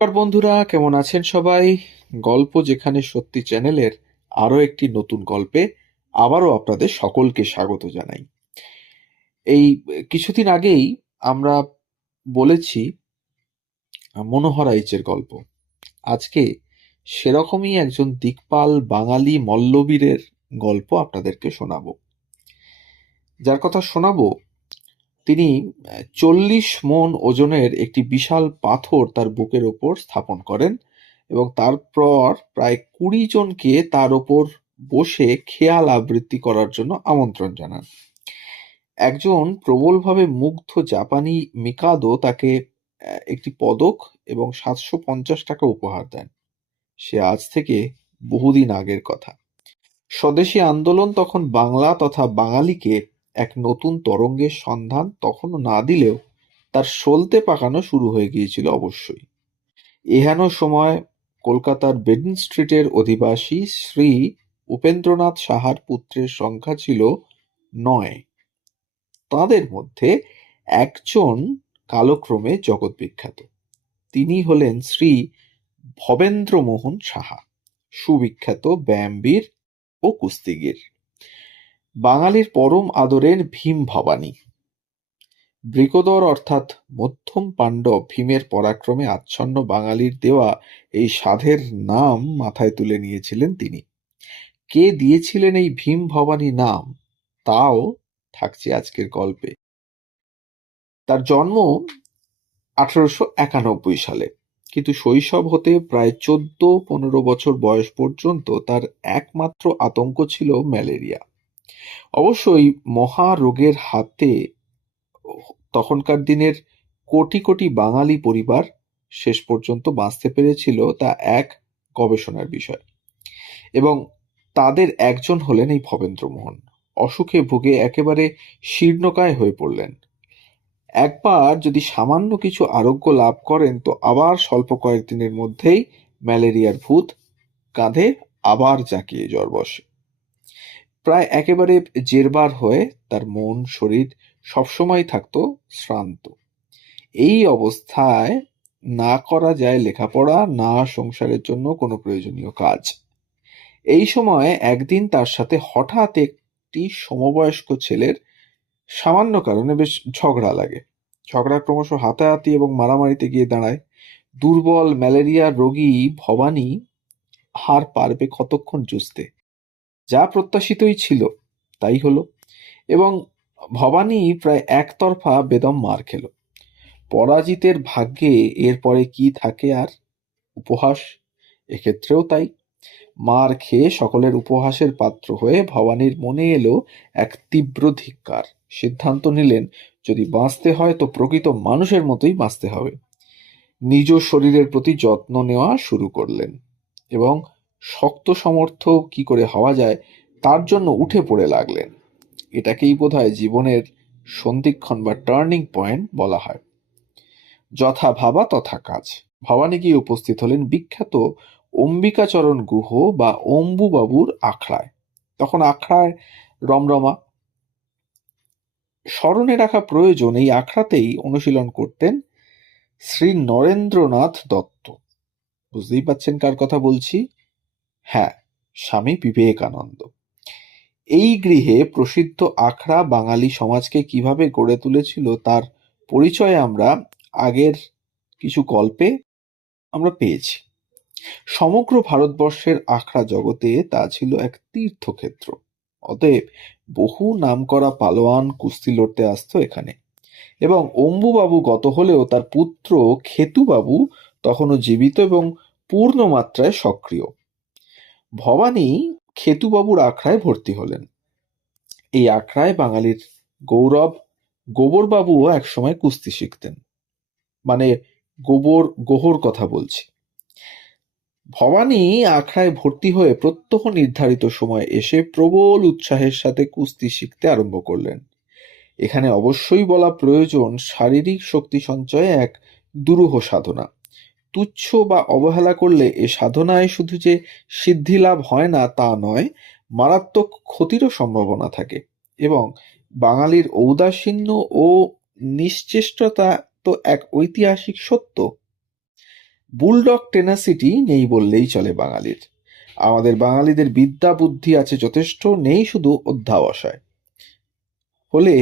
নমস্কার বন্ধুরা, কেমন আছেন সবাই? গল্প যেখানে সত্যি চ্যানেলের আরো একটি নতুন গল্পে আবারও আপনাদের সকলকে স্বাগত জানাই। এই কিছুদিন আগেই আমরা বলেছি মনোহর আইচের গল্প। আজকে সেরকমই একজন দিকপাল বাঙালি মল্লবীরের গল্প আপনাদেরকে শোনাবো। যার কথা শোনাবো তিনি 40 মণ ওজনের একটি বিশাল পাথর তার বুকের ওপর স্থাপন করেন এবং তারপর প্রায় 20 জনকে তার ওপর বসে খেয়াল আবৃত্তি করার জন্য আমন্ত্রণ জানান। একজন প্রবলভাবে মুগ্ধ জাপানি মিকাদো তাকে একটি পদক এবং 750 টাকা উপহার দেন। সে আজ থেকে বহুদিন আগের কথা। স্বদেশী আন্দোলন তখন বাংলা তথা বাঙালিকে এক নতুন তরঙ্গের সন্ধান তখনও না দিলেও তার সলতে পাকানো শুরু হয়ে গিয়েছিল অবশ্যই। এহেন সময় কলকাতার বেডন স্ট্রিটের অধিবাসী শ্রী উপেন্দ্রনাথ সাহার পুত্রের সংখ্যা ছিল 9। তাঁদের মধ্যে একজন কালক্রমে জগৎ বিখ্যাত। তিনি হলেন শ্রী ভবেন্দ্রমোহন সাহা, সুবিখ্যাত ব্যায়ামবীর ও কুস্তিগীর। বাঙালির পরম আদরের ভীম ভবানী। বৃকোদর অর্থাৎ মধ্যম পাণ্ডব ভীমের পরাক্রমে আচ্ছন্ন বাঙালির দেওয়া এই সাধের নাম মাথায় তুলে নিয়েছিলেন তিনি। কে দিয়েছিলেন এই ভীম ভবানী নাম, তাও থাকছে আজকের গল্পে। তার জন্ম 1891 সালে, কিন্তু শৈশব হতে প্রায় 14-15 বছর বয়স পর্যন্ত তার একমাত্র আতঙ্ক ছিল ম্যালেরিয়া। অবশ্যই মহারোগের হাতে তখনকার দিনের কোটি কোটি বাঙালি পরিবার শেষ পর্যন্ত বাঁচতে পেরেছিল, তা এক গবেষণার বিষয়। এবং তাদের একজন হলেন এই ভবেন্দ্রমোহন। অসুখে ভুগে একেবারে শীর্ণকায় হয়ে পড়লেন। একবার যদি সামান্য কিছু আরোগ্য লাভ করেন তো আবার স্বল্প কয়েকদিনের মধ্যেই ম্যালেরিয়ার ভূত কাঁধে আবার জাঁকিয়ে জ্বর বসে। প্রায় একেবারে জেরবার হয়ে তার মন শরীর সবসময় থাকতো শ্রান্ত। এই অবস্থায় না করা যায় লেখাপড়া, না সংসারের জন্য কোনো প্রয়োজনীয় কাজ। এই সময় একদিন তার সাথে হঠাৎ একটি সমবয়স্ক ছেলের সামান্য কারণে বেশ ঝগড়া লাগে। ঝগড়া ক্রমশ হাতাহাতি এবং মারামারিতে গিয়ে দাঁড়ায়। দুর্বল ম্যালেরিয়া রোগী ভবানী আর পারবে কতক্ষণ যুঝতে? যা প্রত্যাশিতই ছিল তাই হলো, এবং ভবানী প্রায় একতরফা বেদম মার খেল। পরাজিতের ভাগ্যে এরপরে কি থাকে আর? উপহাস। এক্ষেত্রেও তাই। মার খেয়ে সকলের উপহাসের পাত্র হয়ে ভবানীর মনে এলো এক তীব্র ধিক্কার। সিদ্ধান্ত নিলেন, যদি বাঁচতে হয় তো প্রকৃত মানুষের মতোই বাঁচতে হবে। নিজ শরীরের প্রতি যত্ন নেওয়া শুরু করলেন এবং শক্ত সমর্থ কি করে হওয়া যায় তার জন্য উঠে পড়ে লাগলেন। এটাকেই বোধহয় জীবনের সন্ধিক্ষণ বা টার্নিং পয়েন্ট বলা হয়। যথা ভাবা তথা কাজ। ভবানী গিয়ে উপস্থিত হলেন বিখ্যাত অম্বিকাচরণ গুহ বা অম্বুবাবুর আখড়ায়। তখন আখড়ায় রমরমা। স্মরণে রাখা প্রয়োজন, এই আখড়াতেই অনুশীলন করতেন শ্রী নরেন্দ্রনাথ দত্ত। বুঝতেই পাচ্ছেন কার কথা বলছি? হ্যাঁ, স্বামী বিবেকানন্দ। এই গৃহে প্রসিদ্ধ আখড়া বাঙালি সমাজকে কিভাবে গড়ে তুলেছিল তার পরিচয় আমরা আগের কিছু গল্পে আমরা পেয়েছি। সমগ্র ভারতবর্ষের আখড়া জগতে তা ছিল এক তীর্থক্ষেত্র। অতএব বহু নামকরা পালোয়ান কুস্তি লড়তে আসতো এখানে। এবং অম্বুবাবু গত হলেও তার পুত্র খেতুবাবু তখনও জীবিত এবং পূর্ণ মাত্রায় সক্রিয়। ভবানী খেতুবাবুর আখড়ায় ভর্তি হলেন। এই আখড়ায় বাঙালির গৌরব গোবরবাবুও একসময় কুস্তি শিখতেন। মানে গোহর কথা বলছি। ভবানী আখড়ায় ভর্তি হয়ে প্রত্যহ নির্ধারিত সময় এসে প্রবল উৎসাহের সাথে কুস্তি শিখতে আরম্ভ করলেন। এখানে অবশ্যই বলা প্রয়োজন, শারীরিক শক্তি সঞ্চয়ে এক দুরূহ সাধনা। তুচ্ছ বা অবহেলা করলে এ সাধনায় শুধু যে সিদ্ধি লাভ হয় না তা নয়, মারাত্মক ক্ষতিরও সম্ভাবনা থাকে। এবং বাঙালির ঔদাসীন্য ও নিশ্চেষ্টতা তো এক ঐতিহাসিক সত্য। বুলডগ টেনাসিটি নেই বললেই চলে বাঙালির। আমাদের বাঙালিদের বিদ্যা বুদ্ধি আছে যথেষ্ট, নেই শুধু অধ্যাবসায়। হলে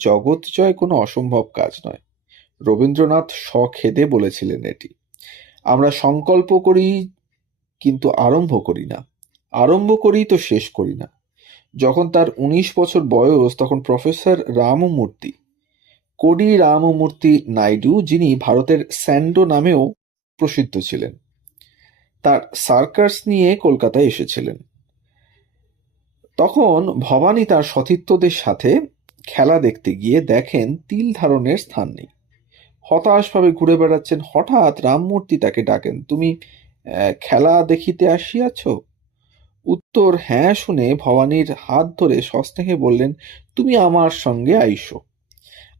জগৎ জয় কোনো অসম্ভব কাজ নয়। রবীন্দ্রনাথ সখেদে বলেছিলেন এটি। আমরা সংকল্প করি কিন্তু আরম্ভ করি না, আরম্ভ করি তো শেষ করি না। যখন তার ১৯ বছর বয়স তখন প্রফেসর রামমূর্তি, কোডি রামমূর্তি নাইডু, যিনি ভারতের স্যান্ডো নামেও প্রসিদ্ধ ছিলেন, তার সার্কাস নিয়ে কলকাতায় এসেছিলেন। তখন ভবানী তার সতীর্থদের সাথে খেলা দেখতে গিয়ে দেখেন তিল ধারণের স্থান নেই। হতাশভাবে ঘুরে বেড়াচ্ছেন। হঠাৎ রামমূর্তি তাকে ডাকেন, তুমি খেলা দেখিতে আসিয়াছ? উত্তর হ্যাঁ শুনে ভবানীর হাত ধরে সস্নেহে বললেন, তুমি আমার সঙ্গে আইসো,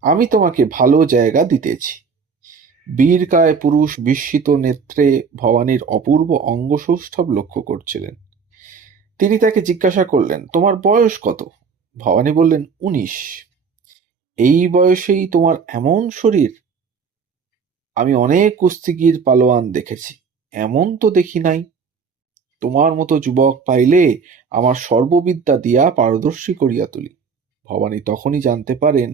আমি তোমাকে ভালো জায়গা দিতেছি। বীরকায় পুরুষ বিস্মিত নেত্রে ভবানীর অপূর্ব অঙ্গসৌষ্ঠব লক্ষ্য করছিলেন। তিনি তাকে জিজ্ঞাসা করলেন, তোমার বয়স কত? ভবানী বললেন, ১৯। এই বয়সেই তোমার এমন শরীর? আমি অনেক কুস্তিগীর পালোয়ান দেখেছি, এমন তো দেখি নাই। তোমার মতো যুবক পাইলে আমার সর্ববিদ্যা দিয়া পারদর্শী করিয়া তুলি। ভবানী তখনই জানতে পারেন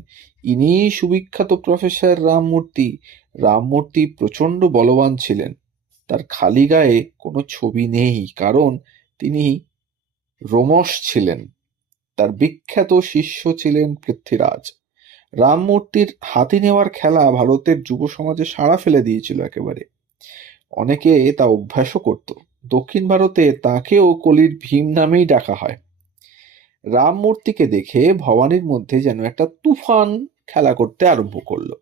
ইনি সুবিখ্যাত প্রফেসর রামমূর্তি। রামমূর্তি প্রচণ্ড বলবান ছিলেন, তার খালি গায়ে কোনো ছবি নেই, কারণ তিনি রোমশ ছিলেন। তার বিখ্যাত শিষ্য ছিলেন পৃথ্বীরাজ। রামমূর্তির হাতি নেওয়ার খেলা ভারতের যুব সমাজে সাড়া ফেলে দিয়েছিল একেবারে। অনেকে তা অভ্যাসও করত। দক্ষিণ ভারতে তাকেও কলির ভীম নামেই ডাকা হয়। রামমূর্তিকে দেখে ভবানীর মধ্যে যেন একটা তুফান খেলা করতে আরম্ভ করলো।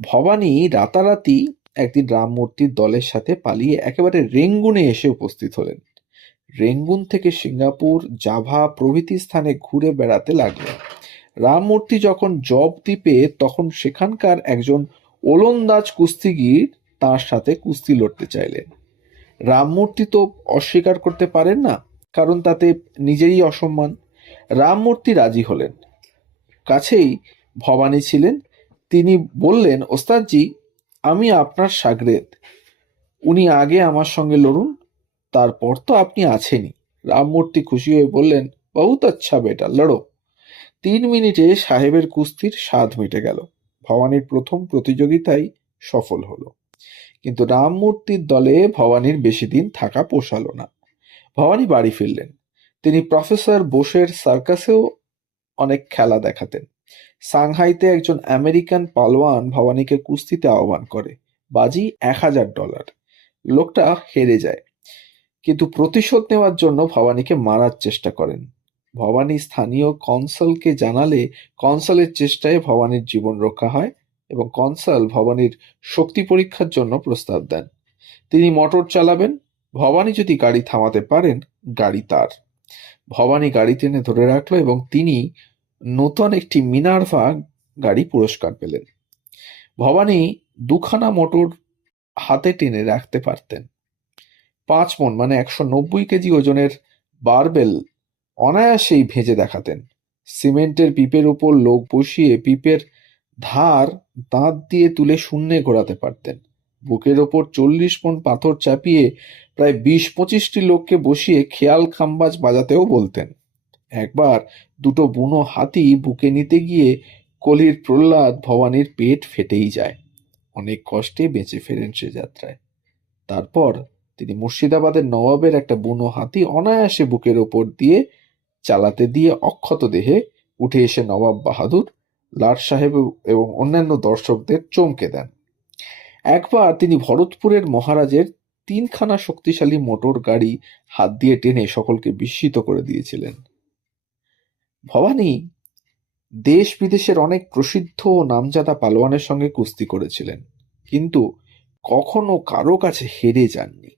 ভবানী রাতারাতি একদিন রামমূর্তির দলের সাথে পালিয়ে একেবারে রেঙ্গুনে এসে উপস্থিত হলেন। রেঙ্গুন থেকে সিঙ্গাপুর, জাভা প্রভৃতি স্থানে ঘুরে বেড়াতে লাগলেন। রামমূর্তি যখন জব দ্বীপে, তখন সেখানকার একজন ওলন্দাজ কুস্তিগীর তার সাথে কুস্তি লড়তে চাইলেন। রামমূর্তি তো অস্বীকার করতে পারেন না, কারণ তাতে নিজেরই অসম্মান। রামমূর্তি রাজি হলেন। কাছেই ভবানী ছিলেন। তিনি বললেন, ওস্তাদজি, আমি আপনার শাগরেদ, উনি আগে আমার সঙ্গে লড়ুন, তারপর তো আপনি আছেনই। রামমূর্তি খুশি হয়ে বললেন, বহুত আচ্ছা বেটা, লড়ো। ৩ মিনিটে সাহেবের কুস্তির স্বাদ মিটে গেল। ভবানীর প্রথম প্রতিযোগিতায় সফল হলো। কিন্তু রামমূর্তির দলে ভবানীর বেশি দিন থাকা পোষালো না। ভবানী বাড়ি ফিরলেন। তিনি প্রফেসর বোসের সার্কাসেও অনেক খেলা দেখাতেন। সাংহাইতে একজন আমেরিকান পালোয়ান ভবানীকে কুস্তিতে আহ্বান করে। বাজি $১,০০০। লোকটা হেরে যায়, কিন্তু প্রতিশোধ নেওয়ার জন্য ভবানীকে মারার চেষ্টা করেন। ভবানী স্থানীয় কনসালকে জানালে কনসালের চেষ্টায় ভবানীর জীবন রক্ষা হয় এবং কনসাল ভবানীর শক্তি পরীক্ষার জন্য প্রস্তাব দেন। তিনি মোটর চালাবেন, ভবানী যদি গাড়ি থামাতে পারেন, গাড়ি তার। ভবানী গাড়ি টেনে ধরে রাখলো এবং তিনি নতুন একটি মিনার্ভা গাড়ি পুরস্কার পেলেন। ভবানী ২খানা মোটর হাতে টেনে রাখতে পারতেন। ৫ মণ মানে ১৯০ কেজি ওজনের বারবেল অনায়াসেই ভেজে দেখাতেন। সিমেন্টের পিপের উপর লোক বসিয়ে পিপের ধার দাঁত দিয়ে তুলে শূন্যে ঘোরাতে পারতেন। বুকের ওপর ৪০ মণ পাথর চাপিয়ে প্রায় ২০-২৫টি লোককে বসিয়ে খেয়াল খাম্বাজ বাজাতেও বলতেন। একবার ২টো বুনো হাতি বুকে নিতে গিয়ে কলির প্রহ্লাদ ভবানীর পেট ফেটেই যায়। অনেক কষ্টে বেঁচে ফেরেন সে যাত্রায়। তারপর তিনি মুর্শিদাবাদের নবাবের একটা বুনো হাতি অনায়াসে বুকের ওপর দিয়ে চালাতে দিয়ে অক্ষত দেহে উঠে এসে নবাব বাহাদুর, লাট সাহেব এবং অন্যান্য দর্শকদের চমকে দেন। একবার তিনি ভরতপুরের মহারাজের ৩খানা শক্তিশালী মোটর গাড়ি হাত দিয়ে টেনে সকলকে বিস্মিত করে দিয়েছিলেন। ভবানী দেশ বিদেশের অনেক প্রসিদ্ধ ও নামজাদা পালোয়ানের সঙ্গে কুস্তি করেছিলেন, কিন্তু কখনো কারো কাছে হেরে যাননি।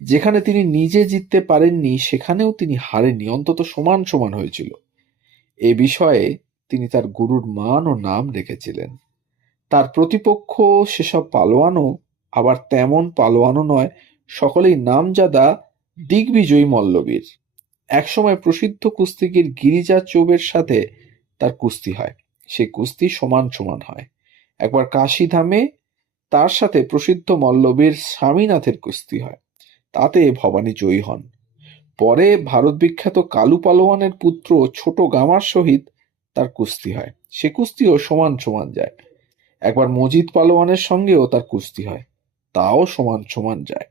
যেখানে তিনি নিজে জিততে পারেননি সেখানেও তিনি হারেননি, অন্তত সমান সমান হয়েছিল। এ বিষয়ে তিনি তার গুরুর মান ও নাম রেখেছিলেন। তার প্রতিপক্ষ সেসব পালোয়ানও আবার তেমন পালোয়ানও নয়, সকলেই নামজাদা দিগ্বিজয়ী মল্লবীর। একসময় প্রসিদ্ধ কুস্তিগীর গিরিজা চৌবের সাথে তার কুস্তি হয়। সে কুস্তি সমান সমান হয়। একবার কাশীধামে তার সাথে প্রসিদ্ধ মল্লবীর স্বামীনাথের কুস্তি হয়, তাতে ভবানী জয়ী হন। পরে ভারত বিখ্যাত কালু পালোয়ানের পুত্র ছোট গামার সহিত তার কুস্তি হয়, সে কুস্তিও সমান সমান যায়। একবার মজিদ পালোয়ানের সঙ্গেও তার কুস্তি হয়, তাও সমান সমান যায়।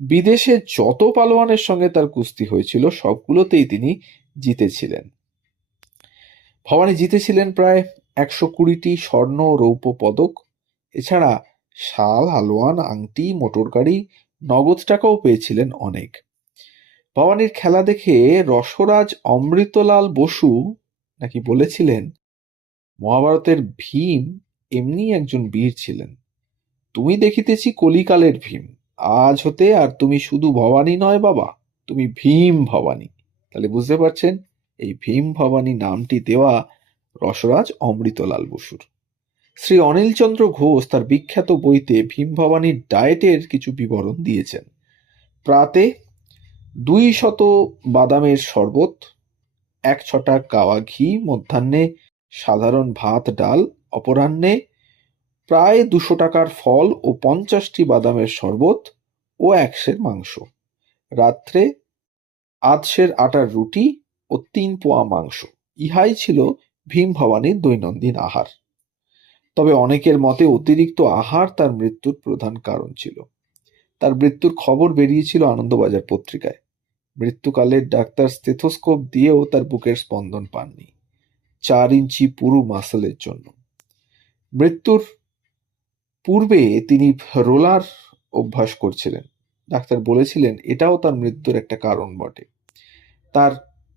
বিদেশে যত পালোয়ানের সঙ্গে তার কুস্তি হয়েছিল সবগুলোতেই তিনি জিতেছিলেন। ভবানী জিতেছিলেন প্রায় ১২০টি স্বর্ণ ও রৌপ্য পদক, এছাড়া শাল, হালওয়ান, আংটি, মোটরগাড়ি, নগদ টাকাও পেয়েছিলেন অনেক। ভবানীর খেলা দেখে রসরাজ অমৃতলাল বসু নাকি বলেছিলেন, মহাভারতের ভীম এমনি একজন বীর ছিলেন, তুমি দেখিতেছি কলিকালের ভীম, আজ হতে আর তুমি শুধু ভবানী নয় বাবা, তুমি ভীম ভবানী। তাহলে বুঝতে পারছেন এই ভীম ভবানী নামটি দেওয়া রসরাজ অমৃতলাল বসুর। শ্রী অনিলচন্দ্র ঘোষ তার বিখ্যাত বইতে ভীম ভবানীর ডায়েটের কিছু বিবরণ দিয়েছেন। প্রাতে ২০০ বাদামের শরবত, ১ ছটা গাওয়া ঘি, মধ্যাহ্নে সাধারণ ভাত ডাল, অপরাহ্নে প্রায় ২০০ টাকার ফল ও ৫০টি বাদামের শরবত ও ১ সের মাংস, রাত্রে ৮ সের আটার রুটি ও ৩ পোয়া মাংস, ইহাই ছিল ভীম ভবানীর দৈনন্দিন আহার। তবে অনেকের মতে অতিরিক্ত আহার তার মৃত্যুর প্রধান কারণ ছিল। তার মৃত্যুর খবর বেরিয়েছিল আনন্দবাজার পত্রিকায়। মৃত্যুকালে ডাক্তার স্টেথোস্কোপ দিয়েও তার বুকের স্পন্দন পাননি, ৪ ইঞ্চি পুরু মাসলের জন্য। মৃত্যুর পূর্বে তিনি রোলার অভ্যাস করছিলেন, ডাক্তার বলেছিলেন এটাও তার মৃত্যুর একটা কারণ বটে। তার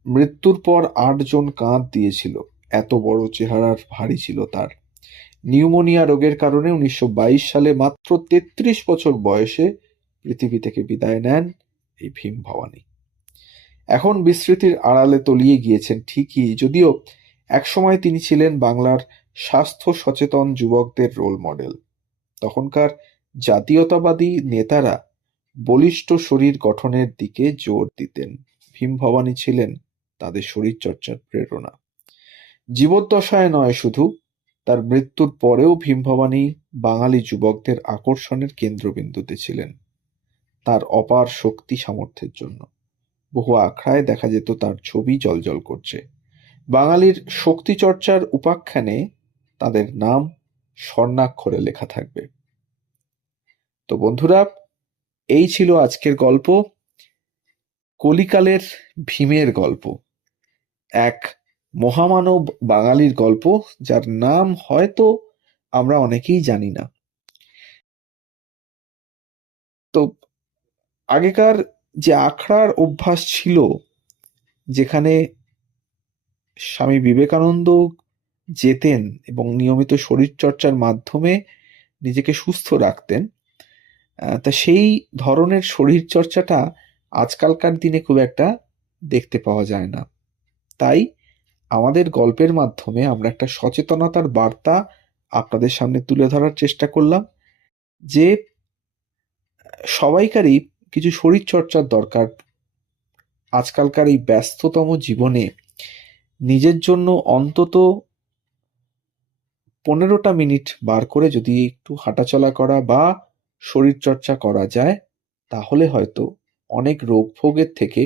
মৃত্যুর পর ৮ জন কাঁধ দিয়েছিল, এত বড় চেহারার ভারী ছিল তার। নিউমোনিয়া রোগের কারণে ১৯২২ সালে মাত্র ৩৩ বছর বয়সে পৃথিবী থেকে বিদায় নেন এই ভীম ভবানী। এখন বিস্মৃতির আড়ালে তলিয়ে গিয়েছেন ঠিকই, যদিও একসময় তিনি ছিলেন বাংলার স্বাস্থ্য সচেতন যুবকদের রোল মডেল। তখনকার জাতীয়তাবাদী নেতারা বলিষ্ঠ শরীর গঠনের দিকে জোর দিতেন, ভীম ভবানী ছিলেন তাদের শরীরচর্চার প্রেরণা। জীবদ্দশায় নয় শুধু, তার মৃত্যুর পরেও ভীম ভবানী বাঙালি যুবকদের আকর্ষণের কেন্দ্রবিন্দুতে ছিলেন তার অপার শক্তি সামর্থ্যের জন্য। বহু আখড়ায় দেখা যেত তার ছবি জ্বলজ্বল করছে। বাঙালির শক্তি চর্চার উপাখ্যানে তাদের নাম স্বর্ণাক্ষরে লেখা থাকবে। তো বন্ধুরা, এই ছিল আজকের গল্প, কলিকালের ভীমের গল্প, এক মহামানব বাঙালির গল্প যার নাম হয়তো আমরা অনেকেই জানি না। তো আগেকার যে আখড়ার অভ্যাস ছিল, যেখানে স্বামী বিবেকানন্দ যেতেন এবং নিয়মিত শরীরচর্চার মাধ্যমে নিজেকে সুস্থ রাখতেন, তা সেই ধরনের শরীরচর্চাটা আজকালকার দিনে খুব একটা দেখতে পাওয়া যায় না। তাই আমাদের গল্পের মাধ্যমে আমরা একটা সচেতনতার বার্তা আপনাদের সামনে তুলে ধরার চেষ্টা করলাম যে সবাইকারই কিছু শরীরচর্চার দরকার। আজকালকার এই ব্যস্ততম জীবনে নিজের জন্য অন্তত ১৫টা মিনিট বার করে যদি একটু হাঁটাচলা করা বা শরীরচর্চা করা যায়, তাহলে হয়তো অনেক রোগ ভোগের থেকে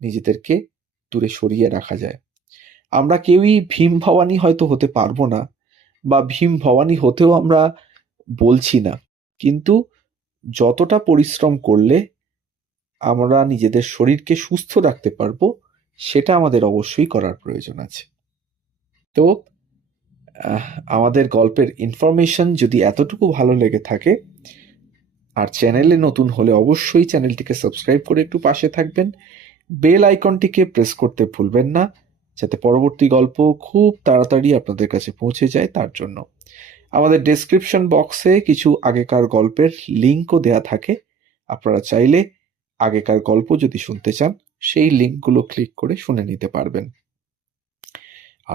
নিজেদেরকে দূরে সরিয়ে রাখা যায়। আমরা কেউই ভীম ভবানী হয়তো হতে পারবো না, বা ভীম ভবানী হতেও আমরা বলছি না, কিন্তু যতটা পরিশ্রম করলে আমরা নিজেদের শরীরকে সুস্থ রাখতে পারবো সেটা আমাদের অবশ্যই করার প্রয়োজন আছে। তো আমাদের গল্পের ইনফরমেশন যদি এতটুকু ভালো লেগে থাকে আর চ্যানেলে নতুন হলে অবশ্যই চ্যানেলটিকে সাবস্ক্রাইব করে একটু পাশে থাকবেন, বেল আইকনটিকে প্রেস করতে ভুলবেন না, যাতে পরবর্তী গল্প খুব তাড়াতাড়ি আপনাদের কাছে পৌঁছে যায়। তার জন্য আমাদের ডেসক্রিপশন বক্সে কিছু আগেকার গল্পের লিঙ্কও দেয়া থাকে, আপনারা চাইলে আগেকার গল্প যদি শুনতে চান সেই লিঙ্কগুলো ক্লিক করে শুনে নিতে পারবেন।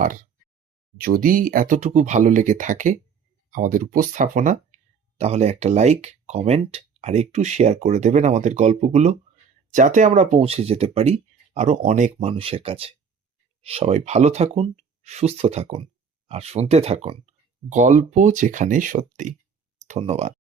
আর যদি এতটুকু ভালো লেগে থাকে আমাদের উপস্থাপনা, তাহলে একটা লাইক, কমেন্ট আর একটু শেয়ার করে দেবেন আমাদের গল্পগুলো, যাতে আমরা পৌঁছে যেতে পারি আরো অনেক মানুষের কাছে। সবাই ভালো থাকুন, সুস্থ থাকুন আর শুনতে থাকুন গল্প যেখানে সত্যি। ধন্যবাদ।